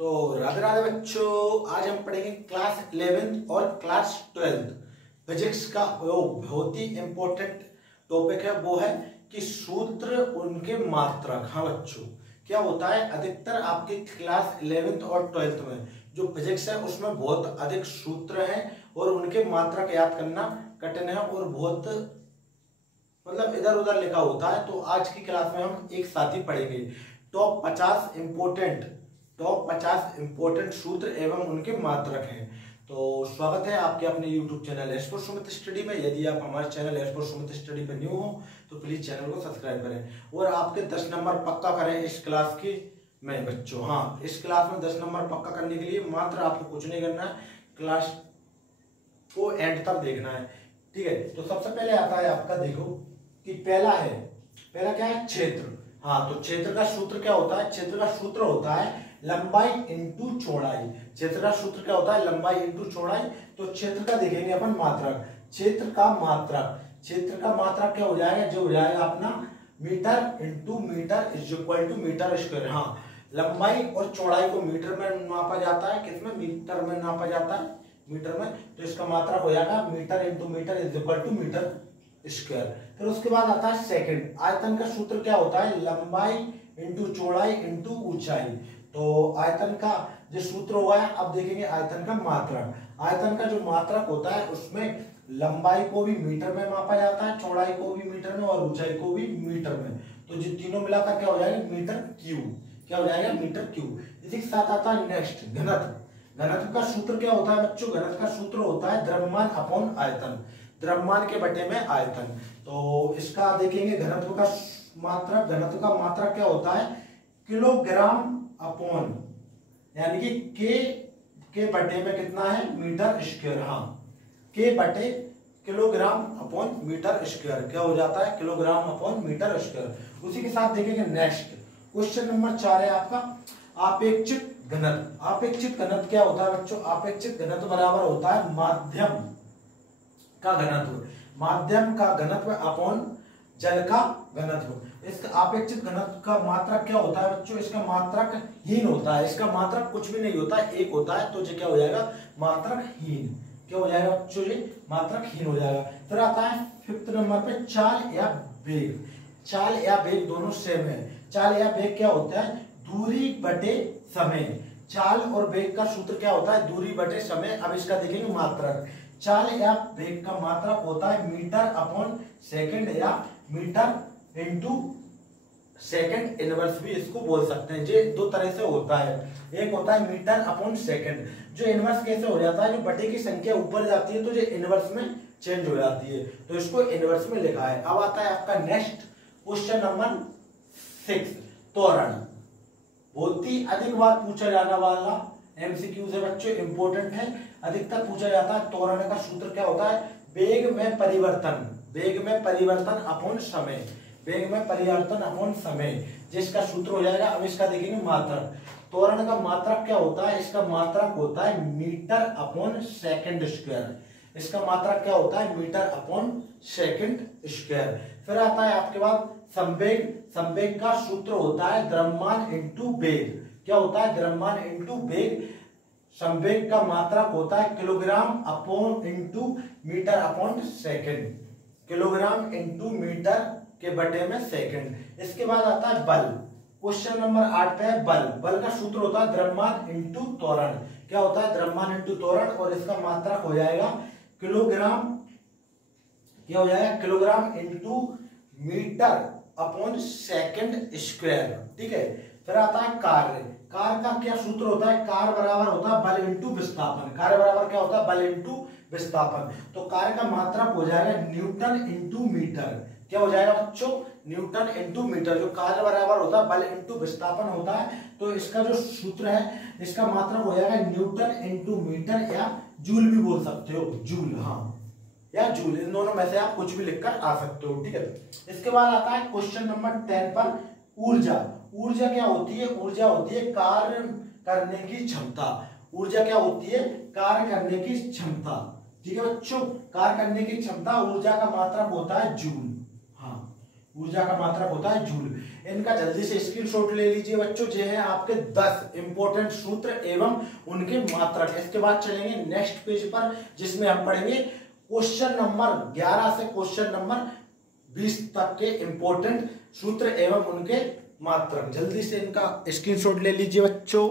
तो राधे राधे बच्चों, आज हम पढ़ेंगे क्लास 11th और क्लास 12th फिजिक्स का वो बहुत ही इंपॉर्टेंट टॉपिक है। वो है कि सूत्र उनके मात्रक। हाँ बच्चों, क्या होता है अधिकतर आपके क्लास 11th और 12th में जो फिजिक्स है उसमें बहुत अधिक सूत्र हैं और उनके मात्रक याद करना कठिन है और बहुत मतलब इधर उधर लिखा होता है। तो आज की क्लास में हम एक साथ ही पढ़ेंगे टॉप 50 इंपोर्टेंट सूत्र एवं उनके मात्रक हैं। तो स्वागत है आपके अपने YouTube channel S for Sumit study में। यदि आप हमारे channel S for Sumit study पर न्यू हो तो प्लीज चैनल को सब्सक्राइब करें और आपके 10 नंबर पक्का करें इस क्लास की में बच्चों। हाँ, इस क्लास में 10 नंबर पक्का करने के लिए मात्र आपको कुछ नहीं करना है, क्लास को एंड तक देखना है। ठीक है, तो सबसे पहले आता है आपका, देखो कि पहला क्या है, क्षेत्र। हाँ, तो क्षेत्र का सूत्र क्या होता है? क्षेत्र का सूत्र होता है लंबाई इंटू चौड़ाई। क्षेत्र का सूत्र क्या होता है? लंबाई इंटू चौड़ाई। तो क्षेत्र का देखेंगे अपन मात्रक। क्षेत्र का मात्रक क्या हो जाएगा? जो हो जाएगा अपना metre into metre is equal to metre square. हाँ, लंबाई और चौड़ाई को मीटर में नापा जाता है। किसमें? मीटर में नापा जाता है, मीटर में। तो इसका मात्रक हो जाएगा metre into metre is equal to metre square. फिर उसके बाद आता है सेकंड। आयतन का सूत्र क्या होता है? लंबाई इंटू चौड़ाई इंटू ऊंचाई। तो आयतन का जो सूत्र हुआ है, अब देखेंगे आयतन का मात्रक। आयतन का जो मात्रक होता है उसमें लंबाई को भी मीटर में मापा जाता है, चौड़ाई को भी मीटर में और ऊंचाई को भी मीटर में। तो जो तीनों मिलाकर क्या हो जाएगा? Metre cube. क्या हो जाएगा? Metre cube. इसी के साथ आता है नेक्स्ट घनत्व। घनत्व का सूत्र क्या होता है बच्चों? घनत्व का सूत्र होता है द्रव्यमान अपॉन आयतन। द्रव्यमान के बटे में आयतन। तो इसका देखेंगे घनत्व का मात्रक क्या होता है? किलोग्राम अपॉन, यानी कि के बटे में कितना है? Metre square. हाँ, के बटे किलोग्राम अपॉन मीटर स्क्वायर क्या हो जाता है? Kilogram upon metre square. उसी के साथ देखेंगे नेक्स्ट क्वेश्चन नंबर 4 है आपका आपेक्षिक घनत्व। आपेक्षिक घनत्व क्या होता है बच्चों? आपेक्षिक घनत्व बराबर होता है माध्यम का घनत्व अपॉन जल का घनत्व। इसका आपेक्षिक घनत्व का मात्रक क्या होता है बच्चों? इसका मात्रक हीन होता है। इसका मात्रक कुछ भी नहीं होता है, एक होता है। तो ये क्या हो जाएगा? मात्रक हीन। क्या हो जाएगा बच्चों? ये मात्रक हीन हो जाएगा। फिर आता है 5th नंबर पे चाल या वेग। चाल या वेग दोनों सेम है। चाल या वेग क्या होता है? दूरी बटे समय। चाल और वेग का सूत्र क्या होता है? दूरी बटे समय। अब इसका देखेंगे मात्रक। चाल या वेग का मात्रक होता है मीटर अपॉन सेकंड या मीटर इंटू सेकंड इनवर्स भी इसको बोल सकते हैं। ये दो तरह से होता है। एक होता है मीटर अपॉन सेकंड, जो इनवर्स कैसे हो जाता है? जो बटे की संख्या ऊपर जाती है तो जो इनवर्स में चेंज हो जाती है, तो इसको इनवर्स में लिखा है। अब आता है आपका नेक्स्ट क्वेश्चन नंबर 6 त्वरण। बहुत ही अधिक बार पूछा जाने वाला एमसीक्यू से बच्चों, इंपोर्टेंट है, अधिकतर पूछा जाता है। त्वरण का सूत्र क्या होता है? वेग में परिवर्तन अपॉन समय। वेग में परिवर्तन अपॉन समय, जिसका सूत्र हो जाएगा। अब इसका देखेंगे मात्रक। त्वरण का मात्रक क्या होता है? इसका मात्रक होता है मीटर अपॉन सेकंड स्क्वायर। इसका मात्रक क्या होता है? Metre upon second square. फिर आता है आपके पास संवेग। संवेग का सूत्र होता है द्रव्यमान इंटू वेग। क्या होता है? द्रव्यमान इंटू वेग। संवेग का मात्रक होता है kilogram upon into metre upon second. Kilogram into metre के बटे में सेकंड। इसके बाद आता है बल। क्वेश्चन नंबर 8 पे है बल। बल का सूत्र होता है द्रव्यमान इंटू त्वरण। क्या होता है? द्रव्यमान इंटू त्वरण। और इसका मात्रक हो जाएगा किलोग्राम। क्या हो जाएगा? Kilogram into metre upon second square. ठीक है। फिर आता है कार्य। कार्य का क्या सूत्र होता है? कार्य बराबर होता है बल इंटू विस्थापन। कार्य बराबर क्या होता है? बल इंटू विस्थापन। तो कार्य का मात्रक हो जाएगा न्यूटन इंटू मीटर। क्या हो जाएगा बच्चों? Newton into metre. जो कार्य बराबर होता है बल इंटू विस्थापन होता है, तो इसका जो सूत्र है, इसका मात्रक हो जाएगा न्यूटन इंटू मीटर, या जूल भी बोल सकते हो, जूल। हाँ, या जूल, इन दोनों में से आप कुछ भी लिखकर आ सकते हो। ठीक है। इसके बाद आता है क्वेश्चन नंबर 10 पर ऊर्जा। ऊर्जा क्या होती है? ऊर्जा होती है कार्य करने की क्षमता। ऊर्जा क्या होती है? कार्य करने की क्षमता। ठीक है बच्चों, कार्य करने की क्षमता। ऊर्जा का मात्रक होता है जूल। हाँ, ऊर्जा का मात्रक होता है जूल। इनका जल्दी से स्क्रीनशॉट ले लीजिए बच्चों। ये है आपके 10 इंपॉर्टेंट सूत्र एवं उनके मात्रक। इसके बाद चलेंगे नेक्स्ट पेज पर, जिसमें हम पढ़ेंगे क्वेश्चन नंबर 11 से क्वेश्चन नंबर 20 तक के इंपॉर्टेंट सूत्र एवं उनके मात्रक। जल्दी से इनका स्क्रीनशॉट ले लीजिए बच्चों।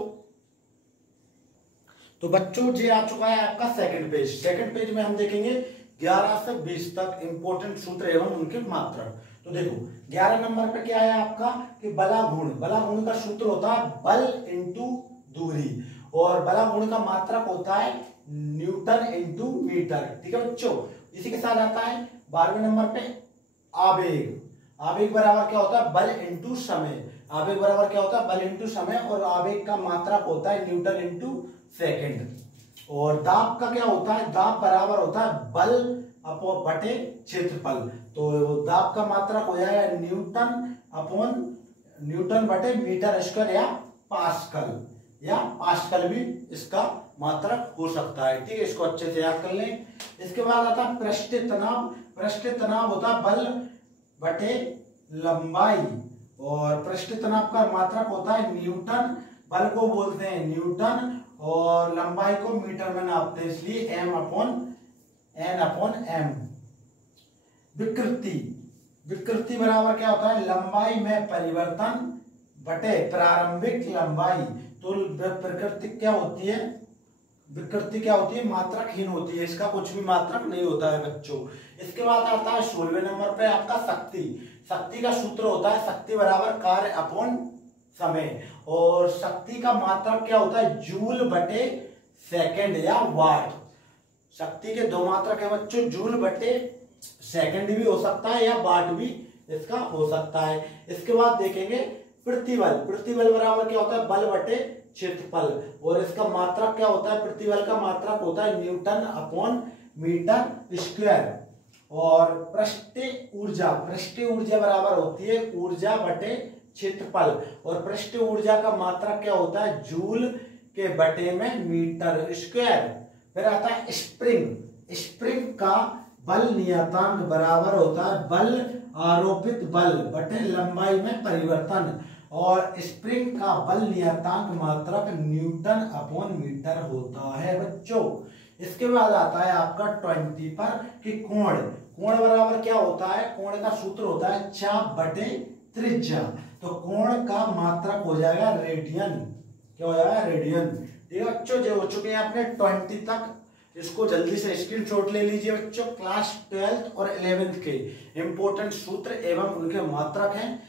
तो बच्चों ये आ चुका है आपका सेकंड पेज। सेकंड पेज में हम देखेंगे 11 से 20 तक इंपॉर्टेंट सूत्र एवं उनके मात्रक। तो देखो 11 नंबर पे क्या है आपका कि बलागुण। बलागुण का सूत्र होता है बल इंटू दूरी, और बलागुण का मात्रक होता है न्यूटन इंटू मीटर। ठीक है बच्चों। इसी के साथ आता है 12वें नंबर पे आवेग। आवेग बराबर क्या होता है बल इंटू समय। आवेग बराबर क्या होता है बल इंटू समय, और आवेग का मात्रक होता है न्यूटन इंटू सेकेंड। और दाब का क्या होता है, दाब बराबर होता है बल अपॉन बटे क्षेत्रफल। तो दाब का मात्रक हो जाएगा न्यूटन बटे मीटर स्क्वायर या पास्कल भी इसका मात्रक हो सकता है। ठीक है, इसको अच्छे से याद कर लें। इसके बाद आता है पृष्ठीय तनाव। पृष्ठीय तनाव होता है बल बटे लंबाई, और पृष्ठीय तनाव का मात्रक होता है न्यूटन। बल को बोलते हैं न्यूटन और लंबाई को मीटर में नापते हैं, इसलिए n/m। विकृति। विकृति बराबर क्या होता है लंबाई में परिवर्तन बटे प्रारंभिक लंबाई। तो विकृति क्या होती है मात्रकहीन होती है, इसका कुछ भी मात्रक नहीं होता है बच्चों। इसके बाद आता है 16वें नंबर पे आपका शक्ति। शक्ति का सूत्र होता है शक्ति बराबर कार्य अपॉन समय, और शक्ति का मात्रक क्या होता है जूल बटे सेकंड या वाट। शक्ति के दो मात्रक है बच्चों, जूल बटे सेकंड भी हो सकता है या वाट भी इसका हो सकता है। इसके बाद देखेंगे प्रतिबल। प्रतिबल बराबर क्या होता है बल बटे क्षेत्रफल, और इसका मात्रक क्या होता है प्रतिबल का मात्रक होता है न्यूटन अपॉन मीटर स्क्वायर। और पृष्ठीय ऊर्जा। पृष्ठीय ऊर्जा बराबर होती है ऊर्जा बटे क्षेत्रफल, और पृष्ठीय ऊर्जा का मात्रक क्या होता है जूल के बटे में मीटर स्क्वायर। फिर आता है स्प्रिंग। स्प्रिंग का बल नियतांक बराबर होता है बल आरोपित बल बटे लंबाई में परिवर्तन, और स्प्रिंग का बल नियतांक मात्रक न्यूटन अपॉन मीटर होता है बच्चों। इसके बाद आता है आपका 20 पर कि कोण। कोण बराबर क्या होता है, कोण का सूत्र होता है चाप बटे त्रिज्या। तो कोण का मात्रक हो जाएगा रेडियन। क्या हो जाएगा रेडियन। ठीक है बच्चों, जो हो चुके हैं अपने 20 तक, इसको जल्दी से स्क्रीनशॉट ले लीजिए बच्चों। क्लास 12th और 11th के इंपॉर्टेंट सूत्र एवं उनके मात्रक हैं।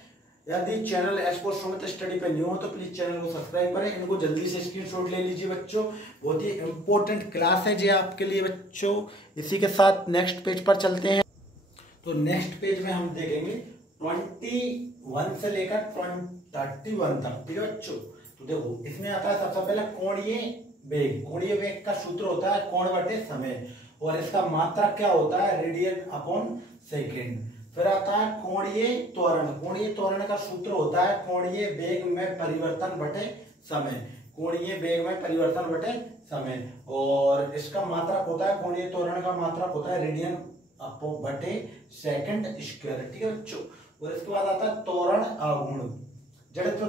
यदि चैनल एस्पोर्ट सुमित स्टडी पे न्यू हो तो प्लीज चैनल को सब्सक्राइब करें। इनको जल्दी से स्क्रीनशॉट ले लीजिए बच्चों, बहुत ही इंपॉर्टेंट क्लास है जी आपके लिए बच्चों। इसी के साथ नेक्स्ट पेज पर चलते हैं। तो नेक्स्ट पेज में हम देखेंगे 21 से लेकर 31 तक। ठीक है बच्चों। तो देखो इसमें आता है सबसे पहले कोणीय वेग। कोणीय वेग का सूत्र होता है कोण बटे समय, और इसका मात्रक क्या होता है रेडियन अपॉन सेकेंड। फिर आता है कोणीय त्वरण। कोणीय त्वरण का सूत्र होता है कोणीय वेग में परिवर्तन बटे समय। कोणीय वेग में परिवर्तन बटे समय, और इसका मात्रक होता है कोणीय त्वरण का मात्रक होता है रेडियन अपॉन बटे सेकंड स्क्वायर। ठीक है बच्चों। और इसके बाद आता है त्वरण आघूर्ण। जड़त्व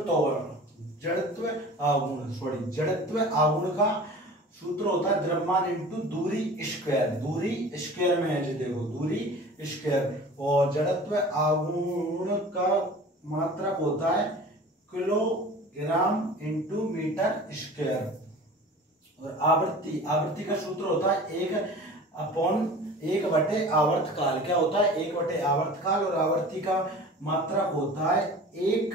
आघूर्ण का सूत्र होता है द्रव्यमान इंटू दूरी स्क्वायर। दूरी स्क्वायर में है जी, देखो दूरी स्क्वायर। और जड़त्व आघूर्ण का मात्रक होता है किलोग्राम इंटू मीटर स्क्वायर। और आवृत्ति का सूत्र होता है 1 बटे आवर्त काल। क्या होता है 1 बटे आवर्त काल, और आवृत्ति का मात्रक होता है 1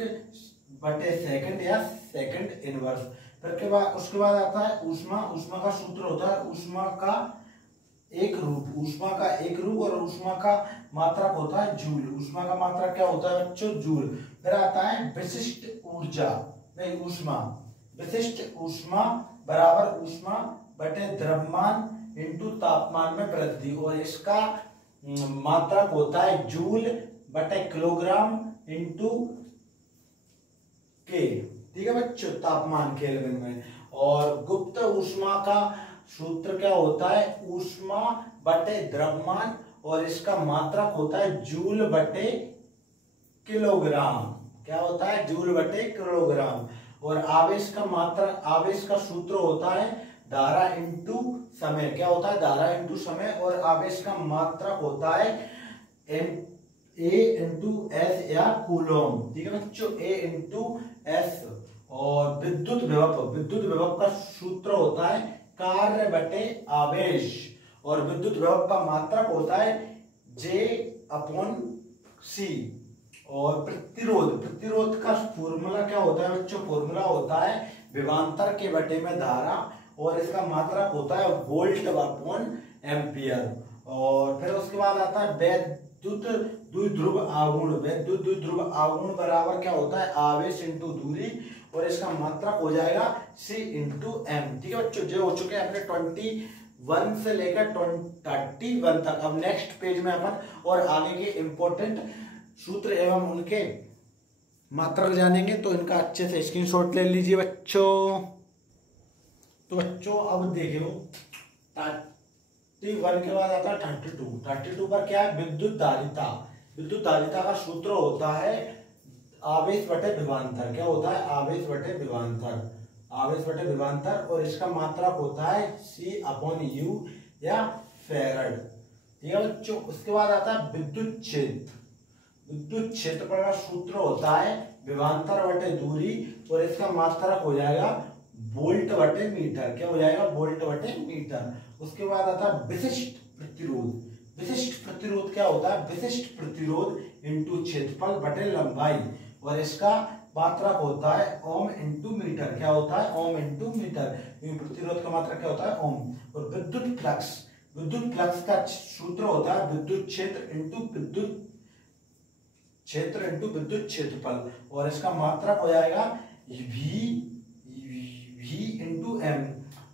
बटे सेकंड या सेकंड इनवर्स। फिर के बाद उसके बाद आता है ऊष्मा। ऊष्मा का सूत्र होता है ऊष्मा का एक रूप, और ऊष्मा का मात्रक होता है जूल। ऊष्मा का मात्रक क्या होता है बच्चों जूल। फिर आता है विशिष्ट ऊष्मा। विशिष्ट ऊष्मा बराबर ऊष्मा बटे द्रव्यमान इंटू तापमान में वृद्धि, और इसका मात्रक होता है जूल बटे किलोग्राम इंटू के। ठीक है बच्चों, तापमान केल्विन में। और गुप्त ऊष्मा का सूत्र क्या होता है ऊष्मा बटे द्रव्यमान, और इसका मात्रक होता है जूल बटे किलोग्राम। क्या होता है? जूल बटे किलोग्राम। और आवेश का मात्रक, आवेश का सूत्र होता है धारा इंटू समय। क्या होता है? धारा इंटू समय। और आवेश का मात्रक होता है ए इंटू एस या कूलोम। ठीक है बच्चों, ए इंटू एस। और विद्युत विभव, विद्युत विभव का सूत्र होता है कार्य बटे आवेश। और विद्युत विभव का मात्रक होता है जे अपॉन सी। और प्रतिरोध, प्रतिरोध का फॉर्मूला क्या होता है बच्चों? फॉर्मूला होता है विभवांतर के बटे में धारा। और इसका मात्रक होता है वोल्ट अपॉन एम्पियर। और फिर उसके बाद आता है वैद्युत द्विध्रुव आघूर्ण। वैद्युत द्विध्रुव आघूर्ण बराबर क्या होता है? आवेश इंटू दूरी। और इसका मात्रक हो जाएगा C इंटू एम। ठीक है बच्चों, जो हो चुके हैं अपने 21 से लेकर 31 तक। अब नेक्स्ट पेज में अपन और आगे के इंपॉर्टेंट सूत्र एवं उनके मात्रक जानेंगे। तो इनका अच्छे से स्क्रीनशॉट ले लीजिए बच्चों। तो बच्चों अब देखियो 31 के बाद आता है 32। 32 पर क्या है? विद्युत धारिता। विद्युत धारिता का सूत्र होता है आवेश बटे विभवांतर। क्या होता है? आवेश बटे विभवांतर। आवेश बटे विभवांतर। और इसका मात्रक होता है C अपॉन U या फेरड। ठीक है बच्चों, उसके बाद आता है विद्युत क्षेत्र। विद्युत क्षेत्रफल का सूत्र होता है विभवांतर बटे दूरी। और इसका मात्रक हो जाएगा वोल्ट बटे मीटर। क्या हो जाएगा? वोल्ट बटे मीटर। उसके बाद आता है विशिष्ट प्रतिरोध। विशिष्ट प्रतिरोध क्या होता है? विशिष्ट प्रतिरोध इंटू क्षेत्रफल बटे लंबाई। और इसका मात्रक होता है ओम इंटू मीटर। क्या होता है? Ohm into metre. प्रतिरोध का मात्रक क्या होता है? ओम। और विद्युत फ्लक्स, विद्युत फ्लक्स का सूत्र होता है विद्युत क्षेत्र इंटू विद्युत क्षेत्र इंटू विद्युत क्षेत्रफल। और इसका मात्रक हो जाएगा V इंटू एम।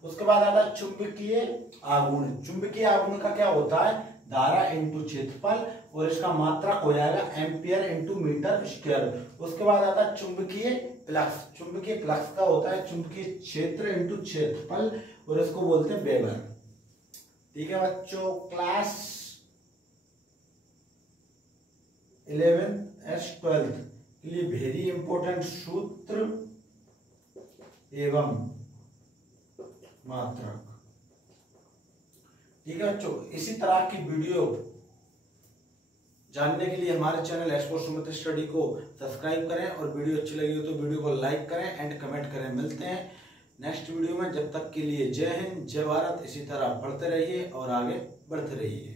उसके बाद आता है चुंबकीय आघूर्ण। चुंबकीय आघूर्ण का क्या होता है? धारा इंटू क्षेत्रफल। और इसका मात्रक हो जाएगा एम्पियर इंटू मीटर स्क्वायर। उसके बाद आता है चुंबकीय फ्लक्स। चुंबकीय फ्लक्स का होता है चुंबकीय क्षेत्र इंटू क्षेत्रफल। और इसको बोलते हैं वेबर। ठीक है बच्चों, क्लास 11th-12th के लिए वेरी इंपॉर्टेंट सूत्र एवं मात्रक। ठीक है बच्चों, इसी तरह की वीडियो जानने के लिए हमारे channel S for Sumit study को सब्सक्राइब करें। और वीडियो अच्छी लगी हो तो वीडियो को लाइक करें एंड कमेंट करें। मिलते हैं नेक्स्ट वीडियो में। जब तक के लिए जय हिंद, जय भारत। इसी तरह पढ़ते रहिए और आगे बढ़ते रहिए।